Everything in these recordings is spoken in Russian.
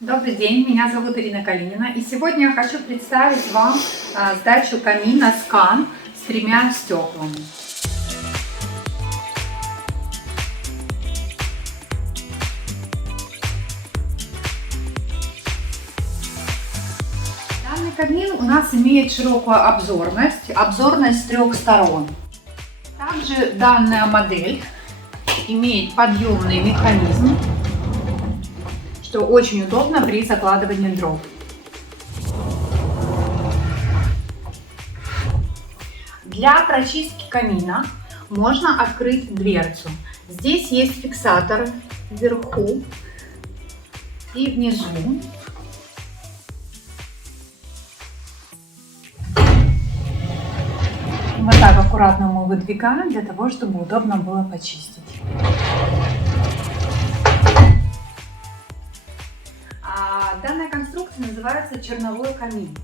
Добрый день, меня зовут Ирина Калинина, и сегодня я хочу представить вам сдачу камина Скан с 3 стеклами. Данный камин у нас имеет широкую обзорность с 3 сторон. Также данная модель имеет подъемный механизм, что очень удобно при закладывании дров. Для прочистки камина можно открыть дверцу. Здесь есть фиксаторы вверху и внизу. Вот так аккуратно мы выдвигаем, для того, чтобы удобно было почистить. Данная конструкция называется черновой камин.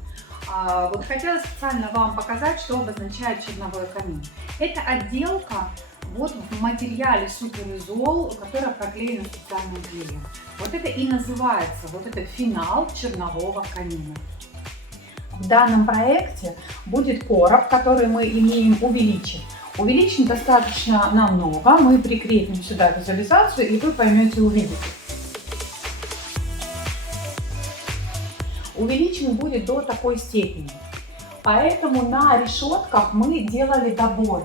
Вот хотела специально вам показать, что обозначает черновой камин. Это отделка вот в материале суперизол, которая проклеена специальным клеем. Вот это и называется, вот это финал чернового камина. В данном проекте будет короб, который мы имеем увеличить. Увеличим достаточно намного. Мы прикрепим сюда визуализацию, и вы поймете и увидите. Увеличен будет до такой степени. Поэтому на решетках мы делали доборы.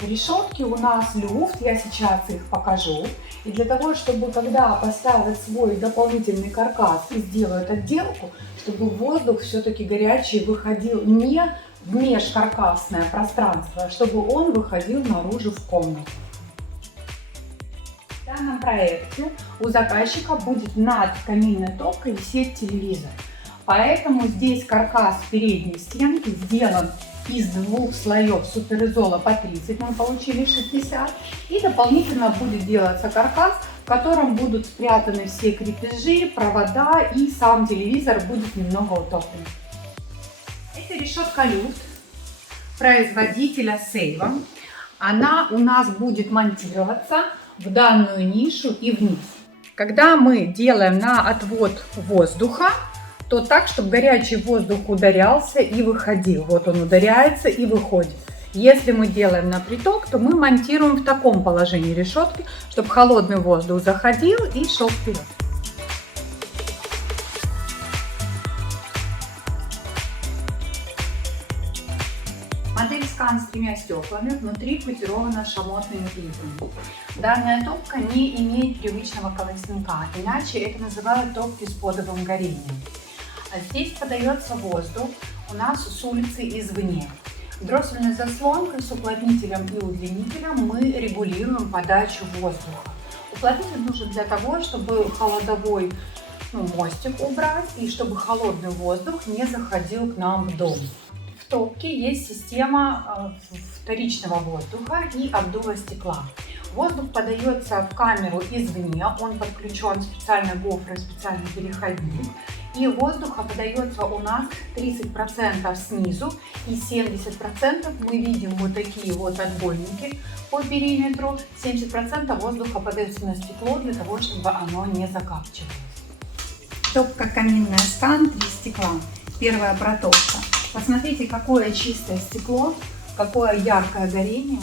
Решетки у нас люфт, я сейчас их покажу. И для того, чтобы когда поставят свой дополнительный каркас и сделают отделку, чтобы воздух все-таки горячий выходил не в межкаркасное пространство, а чтобы он выходил наружу в комнату. В данном проекте у заказчика будет над каминной топкой висеть телевизор. Поэтому здесь каркас передней стенки сделан из 2 слоев суперизола по 30, мы получили 60. И дополнительно будет делаться каркас, в котором будут спрятаны все крепежи, провода, и сам телевизор будет немного утоплен. Это решетка люфт производителя Сейва. Она у нас будет монтироваться в данную нишу и вниз. Когда мы делаем на отвод воздуха, то так, чтобы горячий воздух ударялся и выходил. Вот он ударяется и выходит. Если мы делаем на приток, то мы монтируем в таком положении решетки, чтобы холодный воздух заходил и шел вперед. Модель Скан с 3 стеклами, внутри плитирована шамотными плитами. Данная топка не имеет привычного колосника, иначе это называют топки с подовым горением. Здесь подается воздух у нас с улицы извне. Дроссельной заслонкой с уплотнителем и удлинителем мы регулируем подачу воздуха. Уплотнитель нужен для того, чтобы холодовой мостик убрать и чтобы холодный воздух не заходил к нам в дом. В топке есть система вторичного воздуха и обдува стекла. Воздух подается в камеру извне, он подключен специальной гофрой, специальный переходник. И воздуха подается у нас 30% снизу и 70% мы видим вот такие вот отбойники по периметру. 70% воздуха подается на стекло для того, чтобы оно не закапчивалось. Топка каминная Скан, 3 стекла. Первая протопка. Посмотрите, какое чистое стекло, какое яркое горение.